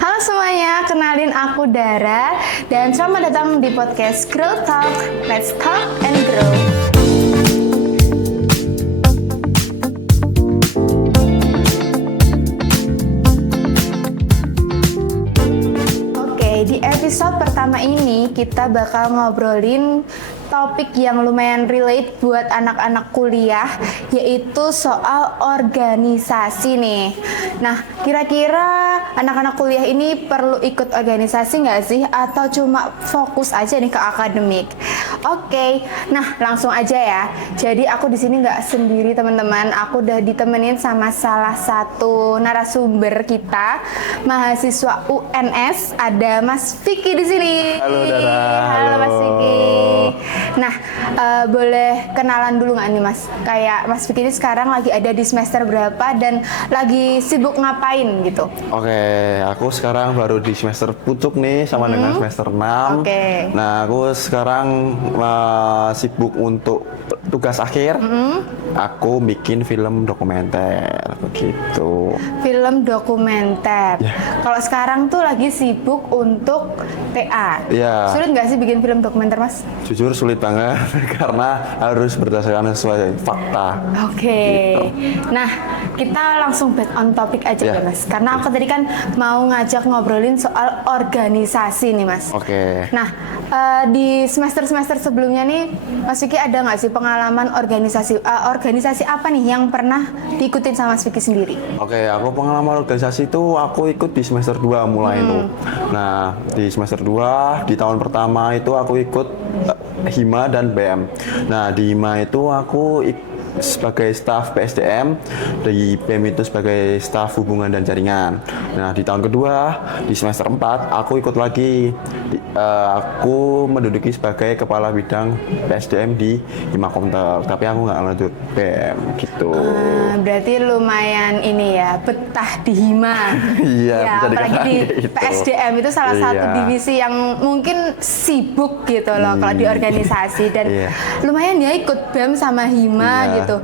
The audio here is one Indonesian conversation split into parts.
Halo semuanya, kenalin aku Dara dan selamat datang di podcast Grow Talk. Let's talk and grow. Oke, di episode pertama ini kita bakal ngobrolin topik yang lumayan relate buat anak-anak kuliah, yaitu soal organisasi nih. Nah, kira-kira anak-anak kuliah ini perlu ikut organisasi nggak sih? Atau cuma fokus aja nih ke akademik? Oke, nah langsung aja ya. Jadi aku di sini nggak sendiri teman-teman. Aku udah ditemenin sama salah satu narasumber kita, mahasiswa UNS. Ada Mas Vicky di sini. Halo Dara. Halo Mas Vicky. Nah, boleh kenalan dulu nggak nih Mas? Kayak Mas Vicky ini sekarang lagi ada di semester berapa dan lagi sibuk ngapain gitu? Oke, aku sekarang baru di semester pucuk nih sama dengan semester 6. Oke. Nah, aku sekarang sibuk untuk tugas akhir. Aku bikin film dokumenter begitu. Film dokumenter. Ya. Kalau sekarang tuh lagi sibuk untuk TA. Ya. Sulit nggak sih bikin film dokumenter Mas? Jujur sulit banget karena harus berdasarkan sesuai fakta. Oke. Nah, kita langsung back on topic aja ya Mas. Karena aku tadi kan mau ngajak ngobrolin soal organisasi nih Mas. Oke. Nah, di semester-semester sebelumnya nih, Mas Vicky ada nggak sih pengalaman organisasi? Organisasi apa nih yang pernah diikutin sama Mas Vicky sendiri? Oke, aku pengalaman organisasi itu aku ikut di semester 2 mulai itu. Nah, di semester 2 di tahun pertama itu aku ikut HIMA dan BEM. Nah, di HIMA itu aku sebagai staf PSDM, di BEM itu sebagai staf hubungan dan jaringan. Nah, di tahun kedua, di semester 4, aku ikut lagi. Aku menduduki sebagai kepala bidang PSDM di HIMA Komtel, tapi aku nggak lanjut BEM gitu. Berarti lumayan ini ya, betah di HIMA. Iya, ya, bisa apalagi dikatakan di gitu. PSDM itu salah satu divisi yang mungkin sibuk gitu loh kalau di organisasi dan lumayan ya ikut BEM sama HIMA gitu.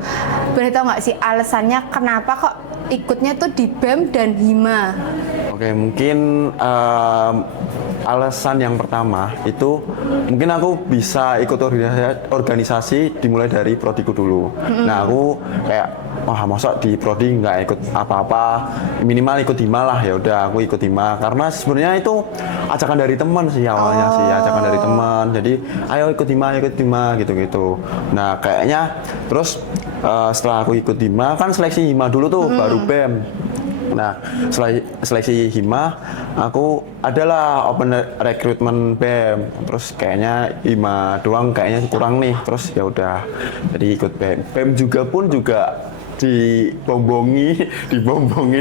Boleh tau nggak sih alasannya kenapa kok ikutnya tuh di BEM dan HIMA? Oke, mungkin alasan yang pertama itu mungkin aku bisa ikut organisasi dimulai dari prodiku dulu. Nah, aku kayak wah masa di prodi nggak ikut apa-apa, minimal ikut HIMA lah, ya udah aku ikut HIMA karena sebenarnya itu ajakan dari teman sih awalnya sih, ajakan dari teman. Jadi ayo ikut HIMA gitu-gitu. Nah, kayaknya terus setelah aku ikut HIMA kan seleksi HIMA dulu tuh baru BEM. Nah, seleksi HIMA, aku adalah open recruitment BEM. Terus kayaknya HIMA doang kayaknya kurang nih. Terus ya udah, jadi ikut BEM. BEM juga dibombongi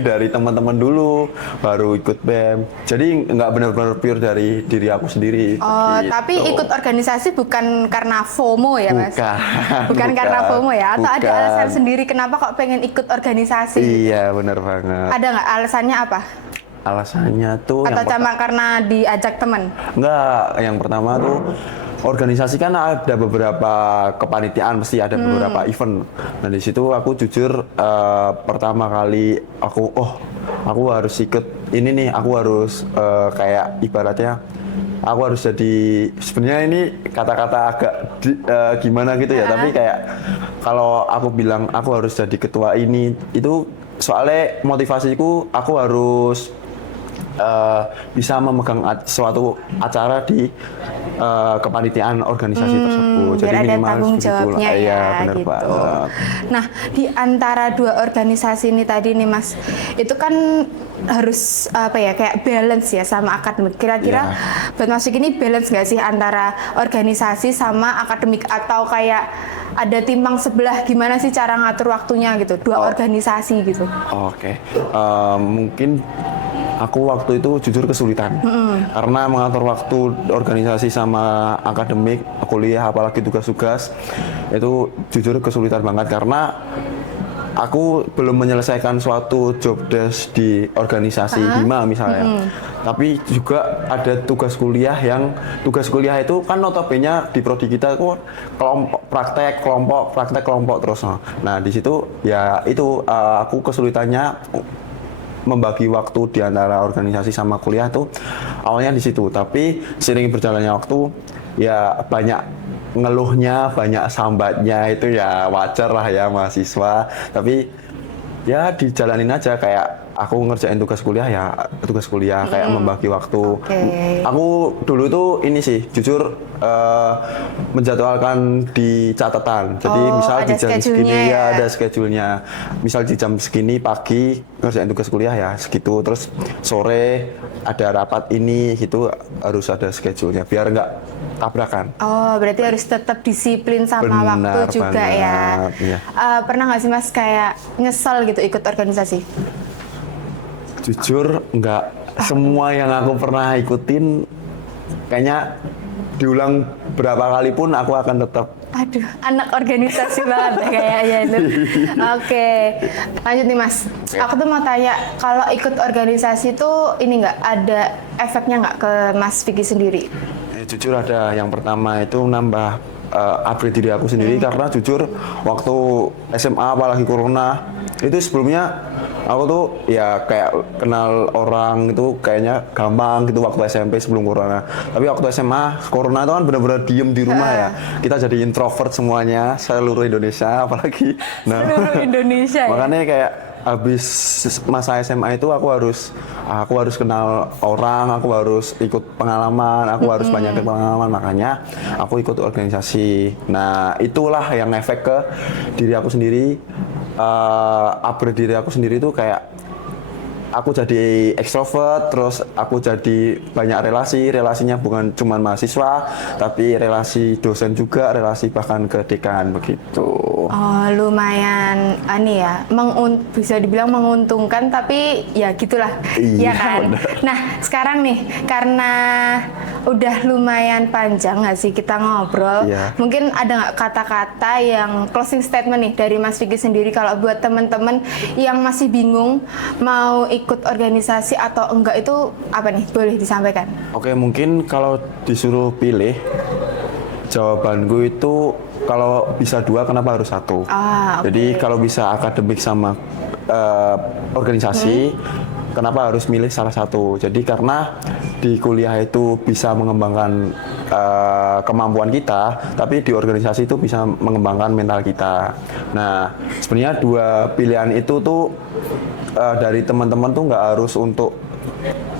dari teman-teman dulu, baru ikut BEM. Jadi nggak benar-benar pure dari diri aku sendiri. Oh, gitu. tapi ikut organisasi bukan karena FOMO ya Mas? Bukan karena FOMO ya? Atau ada alasan sendiri kenapa kok pengen ikut organisasi? Iya, benar banget. Ada nggak alasannya apa? Alasannya tuh Atau cuma karena diajak teman? Enggak, yang pertama tuh organisasi kan ada beberapa kepanitiaan, mesti ada beberapa event. Nah, di situ aku jujur pertama kali aku harus ikut ini nih, aku harus kayak ibaratnya aku harus jadi, sebenarnya ini kata-kata agak gimana gitu ya, tapi kayak kalau aku bilang aku harus jadi ketua ini, itu soalnya motivasiku aku harus bisa memegang suatu acara di kepanitiaan organisasi tersebut. Jadi ada tanggung jawabnya ya, benar gitu. banget. Nah, di antara dua organisasi ini tadi nih Mas, itu kan harus apa ya, kayak balance ya sama akademik. Kira-kira buat Mas Vicky ini balance nggak sih antara organisasi sama akademik, atau kayak ada timbang sebelah, gimana sih cara ngatur waktunya gitu, dua organisasi gitu? Oke. Mungkin aku waktu itu jujur kesulitan karena mengatur waktu organisasi sama akademik kuliah, apalagi tugas-tugas, itu jujur kesulitan banget karena aku belum menyelesaikan suatu job desk di organisasi HIMA misalnya. Tapi juga ada tugas kuliah itu kan notabene di prodi kita kok praktek kelompok terus. Nah, di situ ya itu aku kesulitannya membagi waktu di antara organisasi sama kuliah tuh awalnya di situ, tapi sering berjalannya waktu ya banyak ngeluhnya, banyak sambatnya, itu ya wajar lah ya mahasiswa, tapi ya dijalanin aja. Kayak aku ngerjain tugas kuliah ya tugas kuliah, kayak membagi waktu. Aku dulu tuh ini sih jujur menjadwalkan di catatan. Jadi misal ada di jam segini schedule-nya ya. ada schedule-nya. Misal di jam segini pagi ngerjain tugas kuliah ya segitu, terus sore ada rapat ini gitu, harus ada schedule-nya biar nggak tabrakan. Oh, berarti harus tetap disiplin sama Benar waktu juga banget, ya. iya. Pernah nggak sih Mas kayak nyesel gitu ikut organisasi? Jujur nggak semua yang aku pernah ikutin kayaknya diulang berapa kali pun aku akan tetap. Aduh, anak organisasi banget ya kayaknya itu. Oke, lanjut nih Mas. Aku tuh mau tanya, kalau ikut organisasi tuh ini nggak ada efeknya nggak ke Mas Vicky sendiri? Jujur ada. Yang pertama itu nambah upgrade diri aku sendiri, karena jujur waktu SMA apalagi corona itu sebelumnya aku tuh ya kayak kenal orang itu kayaknya gampang gitu waktu SMP sebelum corona. Tapi waktu SMA corona itu kan benar-benar diem di rumah ya. Kita jadi introvert semuanya, seluruh Indonesia apalagi. Nah, Seluruh Indonesia ya? makanya kayak habis masa SMA itu aku harus kenal orang, aku harus ikut pengalaman, aku harus banyak pengalaman, makanya aku ikut organisasi. Nah, itulah yang efek ke diri aku sendiri, upgrade diri aku sendiri tuh kayak aku jadi ekstrovert, terus aku jadi banyak relasinya bukan cuma mahasiswa, tapi relasi dosen juga, relasi bahkan ke dekan begitu. Oh, lumayan ani ya, bisa dibilang menguntungkan, tapi ya gitulah, Iya, ya kan. benar. Nah, sekarang nih karena udah lumayan panjang nggak sih kita ngobrol, Iya. mungkin ada nggak kata-kata yang closing statement nih dari Mas Vicky sendiri kalau buat teman-teman yang masih bingung mau ikut organisasi atau enggak, itu apa nih, boleh disampaikan? Oke, mungkin kalau disuruh pilih, jawabanku itu kalau bisa 2 kenapa harus 1? Oke. Jadi kalau bisa akademik sama organisasi, kenapa harus milih salah satu? Jadi karena di kuliah itu bisa mengembangkan kemampuan kita, tapi di organisasi itu bisa mengembangkan mental kita. Nah, sebenarnya 2 pilihan itu tuh dari teman-teman tuh nggak harus untuk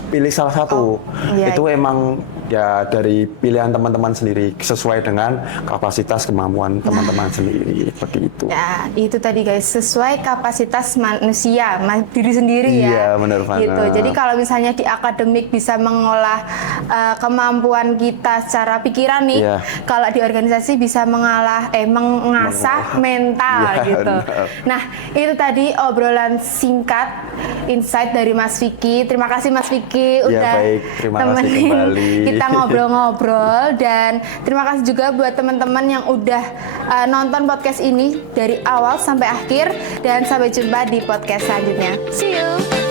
pilih salah satu. Iya. Itu emang ya dari pilihan teman-teman sendiri, sesuai dengan kapasitas kemampuan teman-teman sendiri, begitu. Ya, itu tadi guys, sesuai kapasitas manusia, diri sendiri ya. Iya, benar banget. Gitu. Jadi kalau misalnya di akademik bisa mengolah kemampuan kita secara pikiran nih, Iya. kalau di organisasi bisa mengasah mental Iya, gitu. benar. Nah, itu tadi obrolan singkat, insight dari Mas Vicky. Terima kasih Mas Vicky Iya, udah baik. Terima kasih temenin kembali. kita ngobrol-ngobrol, dan terima kasih juga buat teman-teman yang udah nonton podcast ini dari awal sampai akhir, dan sampai jumpa di podcast selanjutnya. See you.